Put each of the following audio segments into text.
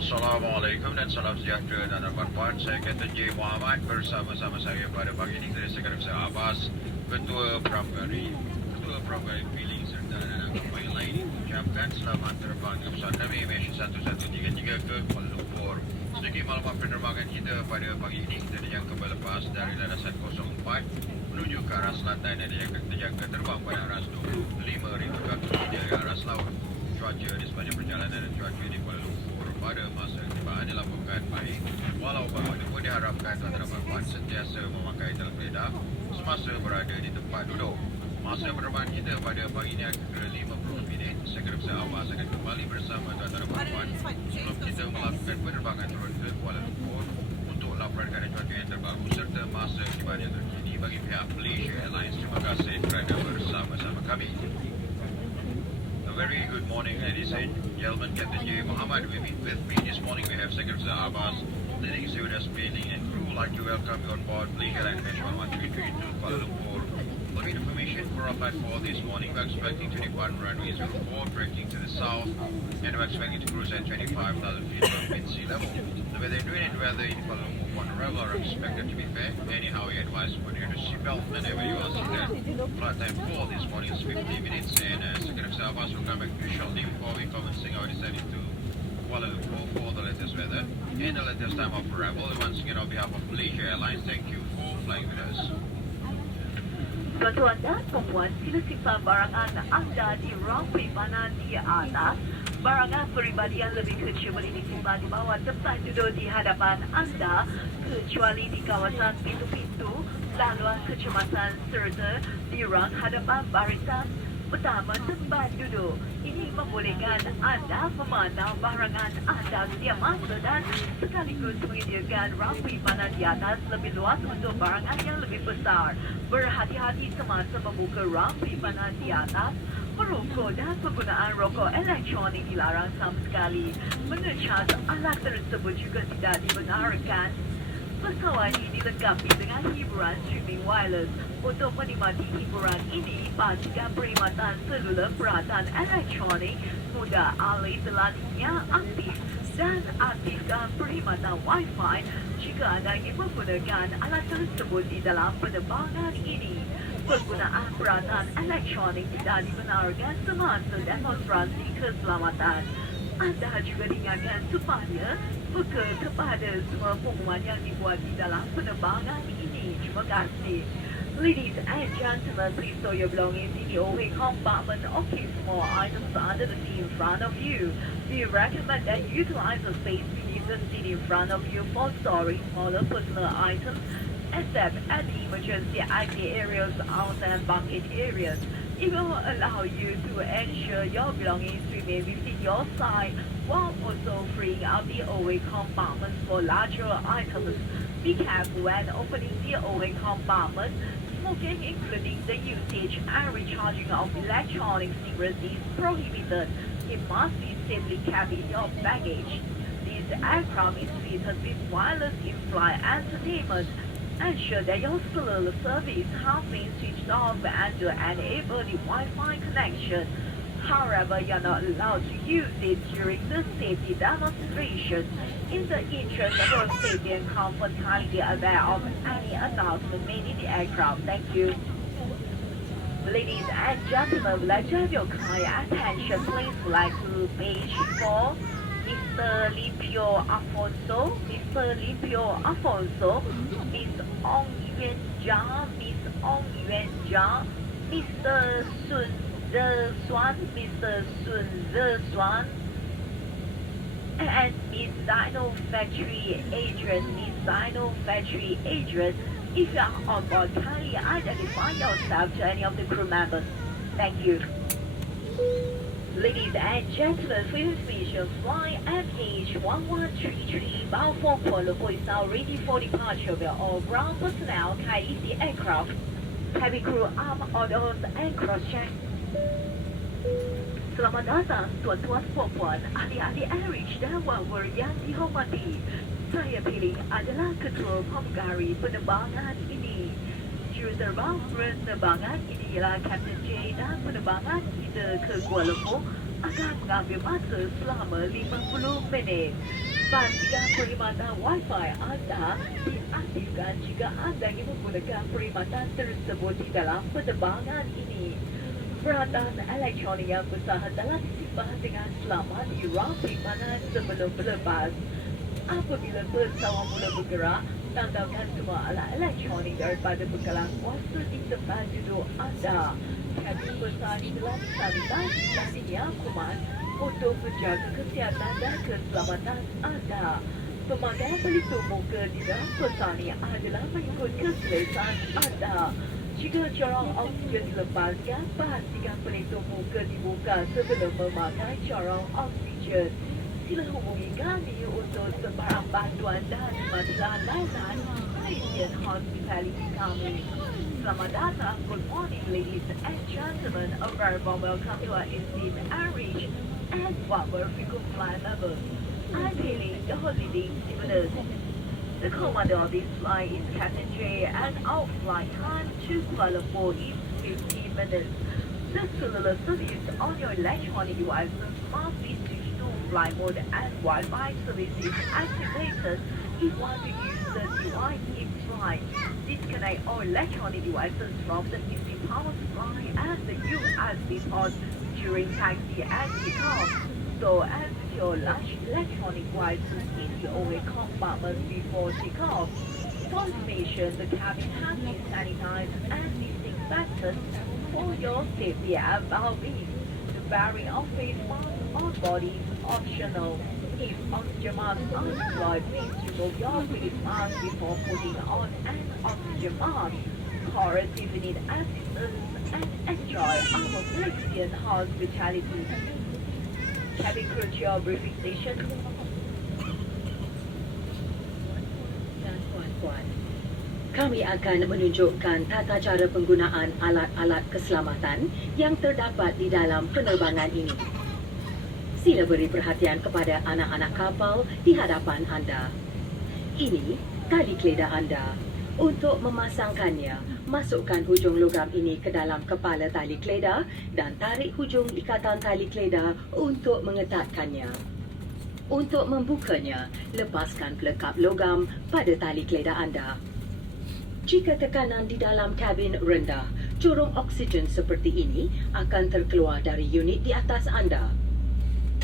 Assalamualaikum dan salam sejahtera dan harapan. Saya Kapten J. Muhammad bersama-sama saya pada pagi ini dari Sekretaris Abbas, Ketua Pramugari Pilih serta anak kapal yang lain ucapkan selamat terbang ke pesawat kami MH1133 ke Kuala Lumpur. Sedikit maklumat penerbangan kita pada pagi ini, kita dijangka berlepas dari landasan 04 menuju ke arah selatan dan dijangka terbang pada arah 25,000 kaki dari arah laut. Cuaca di sepanjang perjalanan dan cuaca di Kuala Lumpur pada masa ketibaan dilaporkan baik, walau bagaimanapun diharapkan tuan-tuan sentiasa memakai telepedah semasa berada di tempat duduk. Masa penerbangan kita pada pagi ini akan ke 50 minit. Sekretaris Abbas akan kembali bersama tuan-tuan sebelum kita melakukan penerbangan turun ke Kuala Lumpur untuk laporan keadaan cuaca yang terbaru serta masa ketibaan yang terkini bagi pihak Malaysia Airlines. Terima kasih kerana bersama-sama kami. A very good morning, ladies and gentlemen. Captain J. Muhammad with me this morning. We have Secretary Abbas, leading stewardess, training and crew. Like to welcome you on board Malaysia Airlines MH1332 Kuala Lumpur. For information for our flight for this morning, we're expecting to depart runway 04, breaking to the south, and we're expecting to cruise at 25,000 feet above mid-sea level. The weather and weather in Kuala Lumpur on arrival are expected to be fair. Anyhow, we advise for you to seatbelt whenever you are seated. Flight time for this morning is 50 minutes, and Secretary Abbas will come back to you shortly before we commencing our descent to Kuala Lumpur for the latest weather and the latest time of arrival. Once again, on behalf of Malaysia Airlines, thank you for flying with us. Tuan-tuan dan puan, sila simpan barangan anda di rampai panan di atas. Barangan peribadi yang lebih kecil boleh disimpan di bawah tempat duduk di hadapan anda, kecuali di kawasan pintu-pintu, laluan kecemasan serta di rang hadapan barisan pertama tempat duduk. Ini membolehkan anda memandang barangan anda setiap masa dan sekaligus menyediakan rampai panan di atas lebih luas untuk barangan yang lebih besar. Berhati-hati semasa membuka rampai panan di atas. Merokok dan penggunaan rokok elektronik dilarang sama sekali. Mengecas alat tersebut juga tidak dibenarkan. Pesawat ini dilengkapi dengan hiburan streaming wireless. Untuk menikmati hiburan ini, pastikan perkhidmatan seluler peralatan elektronik mudah alih telannya aktif dan aktifkan perkhidmatan Wi-Fi jika anda ingin menggunakan alat tersebut di dalam penerbangan ini. Penggunaan peralatan elektronik tidak dibenarkan semasa demonstrasi keselamatan. Anda juga diingatkan supaya peka kepada semua pengumuman yang dibuat di dalam penerbangan ini. Terima kasih. Ladies and gentlemen, please store your belongings in the overhead compartment or keep small items under the seat in front of you. We recommend that you utilize the space beneath the seat in front of you for storing smaller personal items, except at the emergency exit areas, arms and bucket areas. It will allow you to ensure your belongings remain within your sight while also freeing up the overhead compartments for larger items. Be careful when opening the overhead compartment. Smoking, including the usage and recharging of electronic cigarettes, is prohibited. It must be safely kept in your baggage. This aircraft is fitted with wireless in-flight entertainment. Ensure that your cellular service has been switched off and to enable the Wi-Fi connection. However, you are not allowed to use it during the safety demonstration. In the interest of your safety and comfort, kindly be aware of any announcement made in the aircraft. Thank you. Ladies and gentlemen, would like to have your kind attention. Please fly to page 4. Mr. Limpio Afonso, Mr. Limpio Afonso, Miss Ong Yuan Jia, Miss Ong Yuan Jia, Mr. Sun Ze Xuan, Mr. Sun Ze Xuan, and Miss Dino Factory address, Miss Dino Factory address. If you are on board, kindly identify yourself to any of the crew members. Thank you. Ladies and gentlemen, for your information, flight MH1133 bound for Kuala Lumpur is now ready for departure where all ground personnel can use the aircraft. Cabin crew arm orders and cross-check. Selamat datang tuan-tuan puan-puan, ahli-ahli airage dan warga yang dihormati. Saya pilih adalah ketua pramugari penerbangan ini. Juruterbang penerbangan ini ialah Kapten J dan penerbangan ini kita ke Kuala Lumpur akan mengambil masa selama 50 minit. Pastikan perkhidmatan Wi-Fi anda diaktifkan jika anda ingin menggunakan perkhidmatan tersebut di dalam penerbangan ini. Peralatan elektronik yang bertahan dalam disimpan dengan selamat di ruang penyimpanan sebelum berlepas. Apabila pesawat mula bergerak, tandangkan semua alat elektronik daripada bekalan kuasa di tempat duduk anda. Kabin pesawat telah disanitasi dan diakuman untuk menjaga kesihatan dan keselamatan anda. Pemakaian pelitup muka di dalam pesawat ini adalah mengikut keselesaan anda. Jika corong oksigen dilepaskan, pastikan pelitup muka dibuka sebelum memakai corong oksigen. Sila hubungi kami untuk sebarang bantuan dan masalah layanan Malaysian Hospitality kami. Selamat datang, good morning ladies and gentlemen. A very warm welcome to our esteemed Irish and wonderful flight level. I'm hailing the holiday stewardess. The commander of this flight is Captain J, and our flight time to Kuala Lumpur is 15 minutes. The cellular service on your electronic devices must be switched to flight mode and Wi-Fi service is activated if you want to use the device in flight. Disconnect all electronic devices from the DC power supply and the USB port during taxi and takeoff. Store and secure large electronic devices in the overhead compartment before takeoff. For information, the cabin has been sanitized and disinfected for your safety and well-being. The wearing of face masks on body is optional. If oxygen masks are deployed, please remove your face mask before putting on an oxygen mask. Chorus, if you need assistance, and enjoy our Malaysian hospitality. Cabin crew to your briefing station. Dan puan-puan, kami akan menunjukkan tata cara penggunaan alat-alat keselamatan yang terdapat di dalam penerbangan ini. Sila beri perhatian kepada anak-anak kapal di hadapan anda. Ini tali keledar anda. Untuk memasangkannya, masukkan hujung logam ini ke dalam kepala tali keledar dan tarik hujung ikatan tali keledar untuk mengetatkannya. Untuk membukanya, lepaskan pelekap logam pada tali keledar anda. Jika tekanan di dalam kabin rendah, corong oksigen seperti ini akan terkeluar dari unit di atas anda.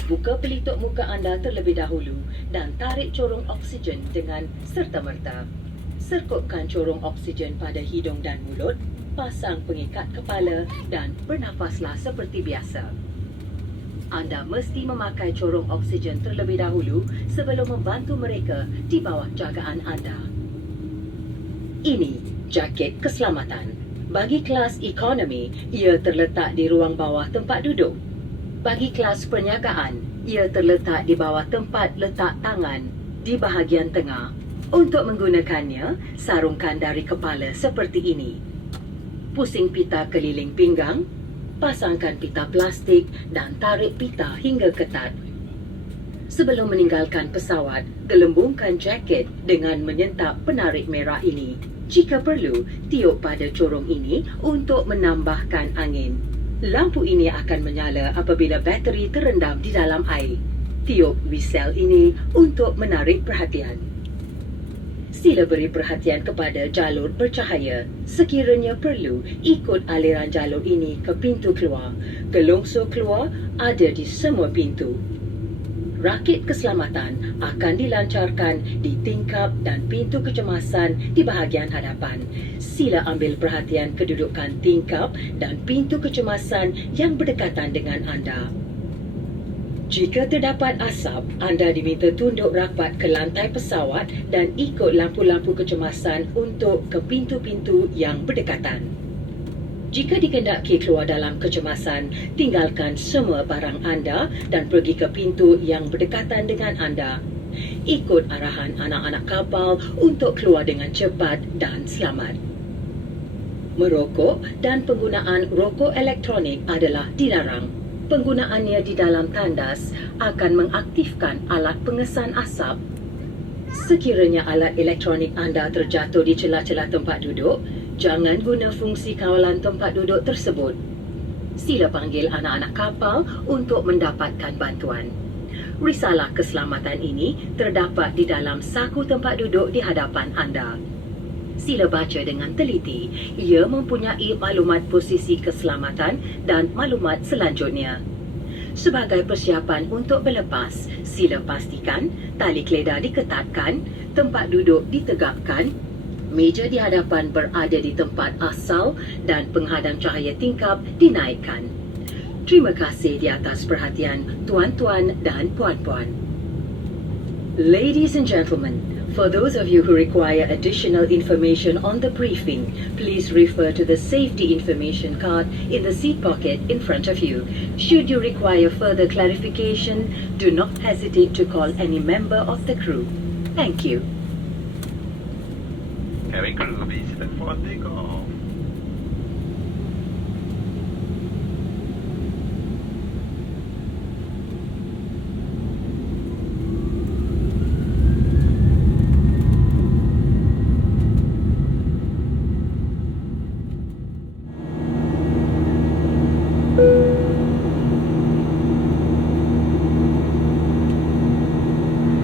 Buka pelitup muka anda terlebih dahulu dan tarik corong oksigen dengan serta-merta. Serkupkan corong oksigen pada hidung dan mulut, pasang pengikat kepala dan bernafaslah seperti biasa. Anda mesti memakai corong oksigen terlebih dahulu sebelum membantu mereka di bawah jagaan anda. Ini jaket keselamatan. Bagi kelas ekonomi, ia terletak di ruang bawah tempat duduk. Bagi kelas perniagaan, ia terletak di bawah tempat letak tangan di bahagian tengah. Untuk menggunakannya, sarungkan dari kepala seperti ini. Pusing pita keliling pinggang, pasangkan pita plastik dan tarik pita hingga ketat. Sebelum meninggalkan pesawat, gelembungkan jaket dengan menyentap penarik merah ini. Jika perlu, tiup pada corong ini untuk menambahkan angin. Lampu ini akan menyala apabila bateri terendam di dalam air. Tiup whistle ini untuk menarik perhatian. Sila beri perhatian kepada jalur bercahaya. Sekiranya perlu, ikut aliran jalur ini ke pintu keluar. Gelongso keluar ada di semua pintu. Rakit keselamatan akan dilancarkan di tingkap dan pintu kecemasan di bahagian hadapan. Sila ambil perhatian kedudukan tingkap dan pintu kecemasan yang berdekatan dengan anda. Jika terdapat asap, anda diminta tunduk rapat ke lantai pesawat dan ikut lampu-lampu kecemasan untuk ke pintu-pintu yang berdekatan. Jika dikendaki keluar dalam kecemasan, tinggalkan semua barang anda dan pergi ke pintu yang berdekatan dengan anda. Ikut arahan anak-anak kapal untuk keluar dengan cepat dan selamat. Merokok dan penggunaan rokok elektronik adalah dilarang. Penggunaannya di dalam tandas akan mengaktifkan alat pengesan asap. Sekiranya alat elektronik anda terjatuh di celah-celah tempat duduk, jangan guna fungsi kawalan tempat duduk tersebut. Sila panggil anak-anak kapal untuk mendapatkan bantuan. Risalah keselamatan ini terdapat di dalam saku tempat duduk di hadapan anda. Sila baca dengan teliti. Ia mempunyai maklumat posisi keselamatan dan maklumat selanjutnya. Sebagai persiapan untuk berlepas, sila pastikan tali keledar diketatkan, tempat duduk ditegakkan, meja di hadapan berada di tempat asal dan penghadang cahaya tingkap dinaikkan. Terima kasih di atas perhatian tuan-tuan dan puan-puan. Ladies and gentlemen, for those of you who require additional information on the briefing, please refer to the safety information card in the seat pocket in front of you. Should you require further clarification, do not hesitate to call any member of the crew. Thank you. Cabin crew, please set for takeoff.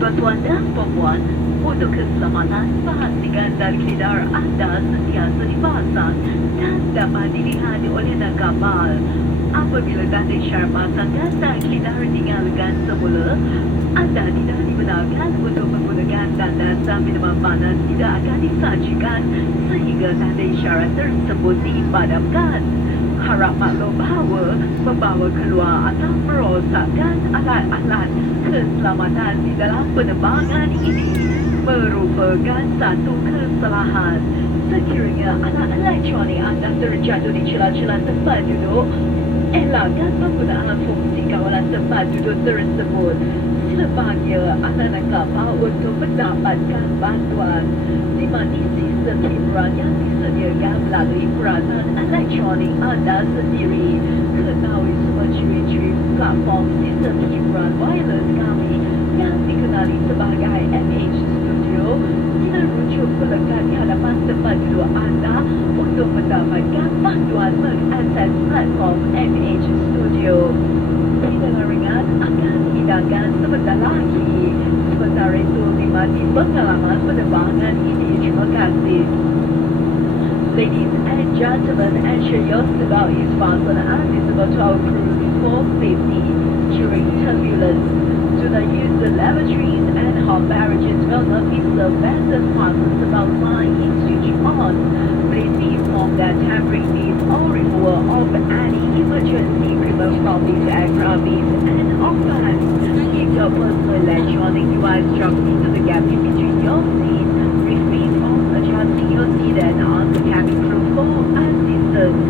Tuan-tuan dan puan-puan, untuk keselamatan, pastikan tali keledar anda sentiasa dipasang dan dapat dilihat oleh nak kapal. Apabila tanda syarat pasang dan tali keledar tinggalkan semula, anda tidak dibenarkan untuk menggunakan tandasan minuman panas tidak akan disajikan sehingga tanda syarat tersebut dipadamkan. Harap maklum bahawa membawa keluar atau merosakkan alat-alat keselamatan di dalam penerbangan ini merupakan satu kesalahan. Sekiranya alat elektronik anda terjatuh di celah-celah tempat duduk, elakkan penggunaan fungsi kawalan tempat duduk tersebut. Sila panggil anak-anak kapal untuk mendapatkan bantuan di mana sistem hiburan yang disediakan melalui peranan elektronik anda sendiri. Ketahui semua ciri-ciri platform sistem hiburan wireless kami yang dikenali sebagai MH Studio. Sila rujuk melekat di hadapan tempat duduk anda untuk mendapatkan bantuan mengakses platform MH Studio. Hidangan ringan akan dihidangkan sebentar lagi. Sementara itu, nikmati pengalaman penerbangan ini. Terima kasih. Ladies and gentlemen, ensure your seatbelt is fastened and visible to our crew for safety during turbulence. Do not use the lavatories and hot beverages will not be served when the fasten seatbelt sign is switched on. Please be informed that temporary leave or removal of any emergency equipment from these aircraft is an offense. Keep your personal electronic device dropped into the gap in between your seats. Refrain from adjusting your seat and ask the cabin crew for assistance.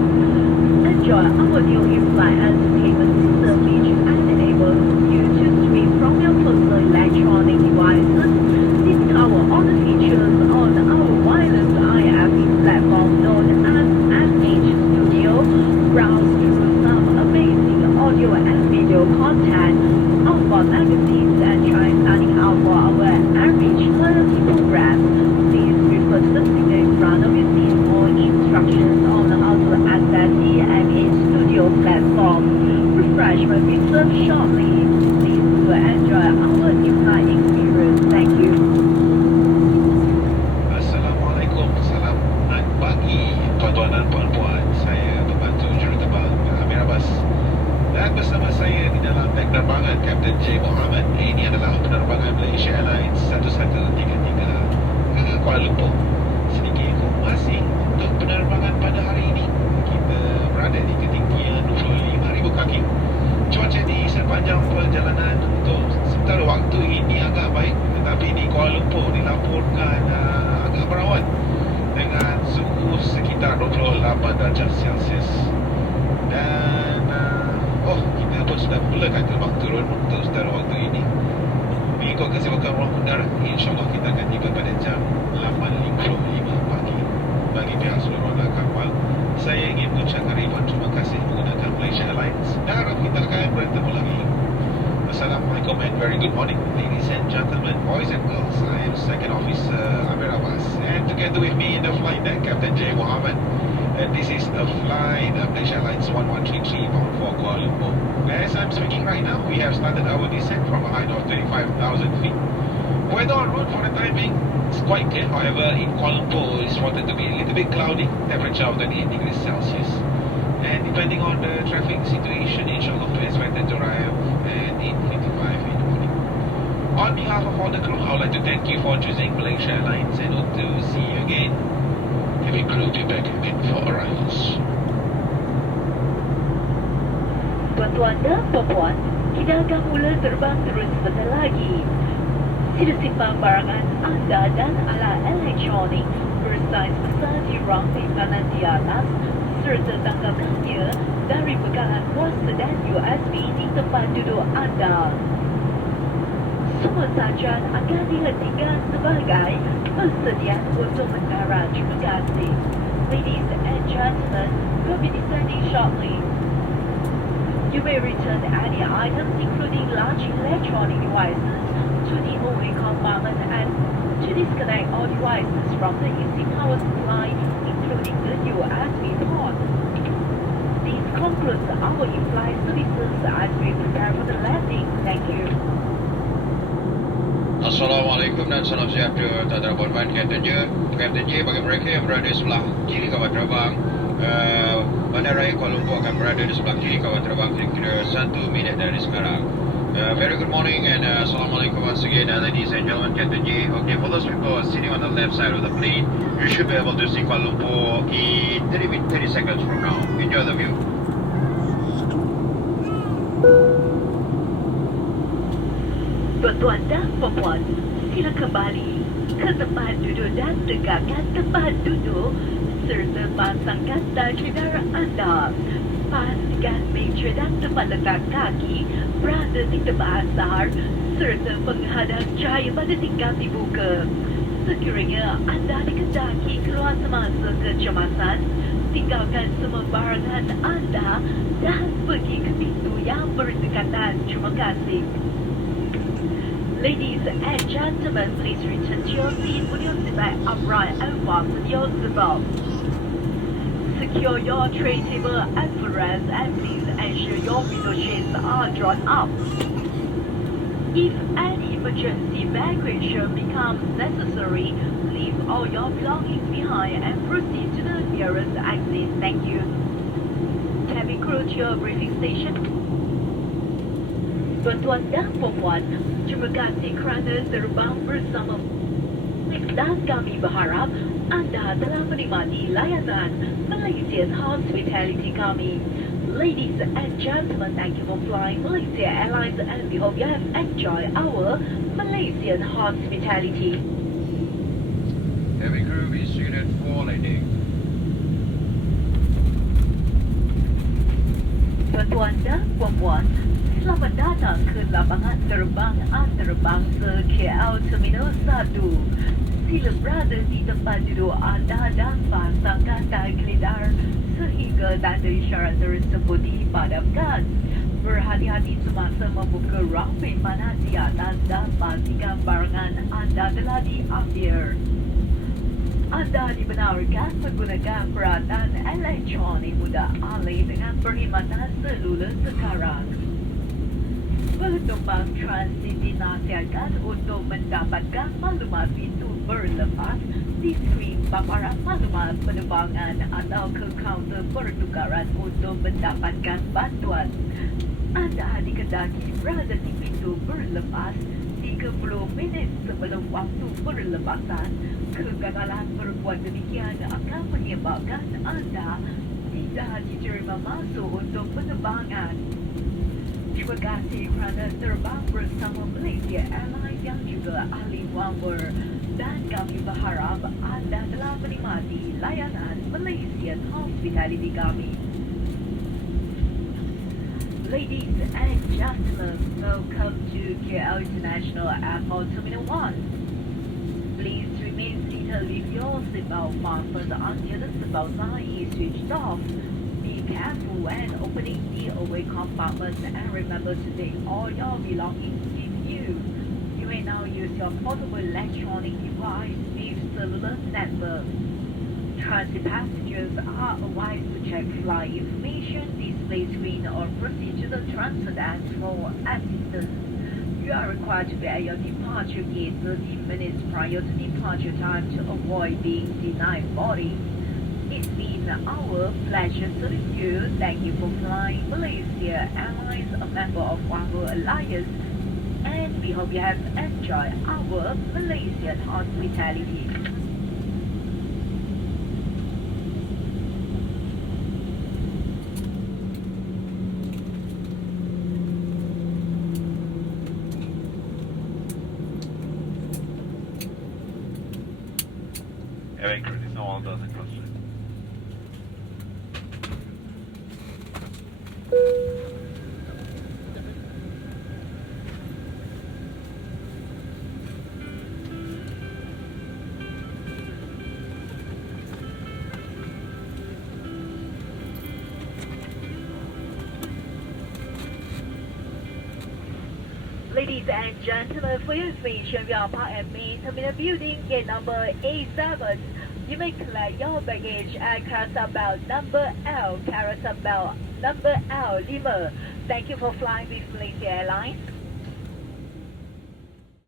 Enjoy our new in-flight entertainment system which enables you to stream from your personal electronic devices. Discover all the features on our wireless IFE platform known as MH Studio. Browse through some amazing audio and video content, our magazines, and try signing up for our Enrich loyalty program. Please refer to the figure in front of your seat for instructions on how to access the MH Studio platform. Refreshment will be served shortly. Please do enjoy our in-flight experience. Thank you. Assalamualaikum, selamat pagi tuan-tuan dan puan-puan. Saya pembantu juruterbang Amir Abbas dan bersama saya di dalam beg penerbangan Kapten J. Muhammad. Ini adalah penerbangan Malaysia Airlines 1133 ke Kuala Lumpur. Sedikit informasi untuk penerbangan pada hari ini. Kita berada di ketinggian 25,000 kaki. Cuaca di sepanjang perjalanan untuk sementara waktu ini agak baik, tetapi di Kuala Lumpur dilaporkan agak berawan dengan suhu sekitar 28 darjah Celsius. Dan kita pun sudah mulakan gelombang turun untuk sementara waktu ini. Mengikut kesibukan ruang udara, insyaAllah kita akan tiba pada jam 8.55 pagi. Bagi pihak seluruh anak kapal, saya ingin mengucapkan ribuan terima kasih menggunakan Malaysia Airlines dan harap kita akan bertemu lagi. Assalamualaikum and very good morning, ladies and gentlemen, boys and girls. I am Second Officer Amir Abbas, and together with me in the flight deck, Captain J. Mohammed. And this is a flight Malaysia Airlines 1133 bound for Kuala Lumpur. As I'm speaking right now, we have started our descent from a height of 35,000 feet. Weather en route for the time being is quite clear. However, in Kuala Lumpur, it's wanted to be a little bit cloudy, temperature of 28 degrees Celsius. And depending on the traffic situation, inshallah, we expected to arrive at 8:55 in the morning. On behalf of all the crew, I would like to thank you for choosing Malaysia Airlines and hope to see you again. Heavy crew be back again for arrivals. Tuan-tuan dan puan-puan, kita akan mula terbang terus sebentar lagi. Sila simpan barangan anda dan alat elektronik bersaiz besar di rantai kanan di atas serta tangkapkannya dari pegangan kuasa dan USB di tempat duduk anda. Semua sajian akan dihentikan sebagai persediaan untuk mendarat. Terima kasih. Ladies and gentlemen, we'll be descending shortly. You may return any items including large electronic devices to the OA compartment and to disconnect all devices from the AC power supply, including the USB port. This concludes our in-flight services as we prepare for the landing. Thank you. Assalamualaikum dan salam sejahtera tuan-tuan dan puan-puan. Captain J bagi mereka yang berada di sebelah kiri kawan terbang. Bandaraya Kuala Lumpur akan berada di sebelah kiri kawan terbang kira-kira 1 minit dari sekarang. Very good morning and Assalamualaikum once again, ladies and gentlemen. Captain J. Okay, for those people sitting on the left side of the plane, you should be able to see Kuala Lumpur in 30 seconds from now. Enjoy the view. Tuan-tuan dan puan-puan, sila kembali ke tempat duduk dan tegakkan tempat duduk serta pasangkan tali darah anda. Pastikan meja dan tempat letak kaki berada di tempat asar serta penghadang cahaya pada tingkap dibuka. Sekiranya anda dikendaki keluar semasa kecemasan, tinggalkan semua barangan anda dan pergi ke pintu yang berdekatan. Terima kasih. Ladies and gentlemen, please return to your seat with your seatbelt upright and fasten your seatbelt. Secure your tray table and footrest and please ensure your window shades are drawn up. If any emergency evacuation becomes necessary, leave all your belongings behind and proceed to the nearest exit. Thank you. Cabin crew to your briefing station. Tuan-tuan dan puan-puan, terima kasih kerana terbang bersama dan kami berharap anda telah menikmati layanan Malaysian Hospitality kami. Ladies and gentlemen, thank you for flying Malaysia Airlines and we hope you have enjoyed our Malaysian Hospitality. Heavy crew be seated for landing. Tuan-tuan dan puan-puan, selamat datang ke lapangan terbang antarabangsa KL Terminal 1. Sila berada di tempat duduk anda dan pasangkan tali kelidar sehingga tanda isyarat tersebut dipadamkan. Berhati-hati semasa membuka rantai panas di atas dan pastikan barangan anda telah diambil. Anda dibenarkan menggunakan peralatan elektronik mudah alih dengan perkhidmatan seluler sekarang. Penumpang transit dinasihatkan untuk mendapatkan maklumat pintu berlepas di skrin paparan maklumat penerbangan atau ke kaunter pertukaran untuk mendapatkan bantuan. Anda dikendaki berada di pintu berlepas 30 minit sebelum waktu perlepasan. Kegagalan berbuat demikian akan menyebabkan anda tidak diterima masuk untuk penerbangan. Terima kasih kerana terbang bersama Malaysia Airlines yang juga ahli Wamber dan kami berharap anda telah menikmati layanan Malaysian Hospitality kami. Ladies and gentlemen, welcome to KL International Airport Terminal 1. Please remain seated with your seatbelt fastened until the seatbelt sign is switched off. Be careful when opening the away compartment and remember to take all your belongings with you. You may now use your portable electronic device with cellular network. Transit passengers are advised to check flight information, display screen, or proceed to the transfer desk for assistance. You are required to be at your departure gate 30 minutes prior to departure time to avoid being denied boarding. It's been our pleasure serving you. Thank you for flying Malaysia Airlines, a member of One World Alliance, and we hope you have enjoyed our Malaysian hospitality. Evan Cruz, no all does across the Ladies and gentlemen, for your information, we are parked at main terminal building, gate number A7. You may collect your baggage at carousel belt number L, carousel belt number L, Lima. Thank you for flying with Malaysia Airlines.